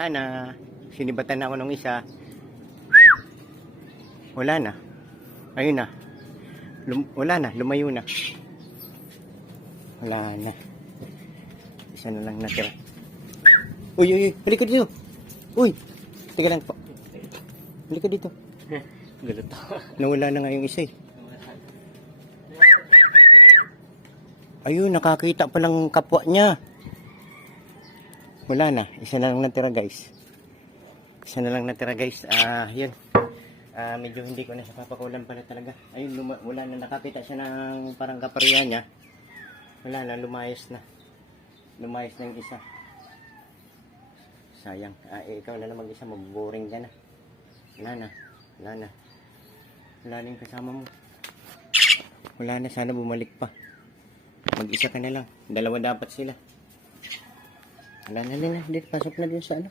Na sinibatan na ako ng isa. Wala na. Ayun na. Wala na, lumayo na. Wala na. Isa na lang natira. Uy, uy, uy, halika dito. Uy, teka lang po. Halika dito. Galit ako. Nawala na nga yung isa eh. Ayun, nakakita pa lang kapwa niya. Wala na, isa na lang natira guys. Isa na lang natira guys. Yun. Medyo hindi ko na siya papakulan pala talaga. Ayun, wala na, nakakita siya ng parang kapariya niya. Wala na, lumayas na. Lumayas na yung isa. Sayang. Ikaw na lang mag-isa, mag-boring ka na. Wala na, wala na. Wala na yung kasama mo. Wala na, sana bumalik pa. Mag-isa ka na lang. Dalawa dapat sila. Wala na nila. Pasok na din sa ano.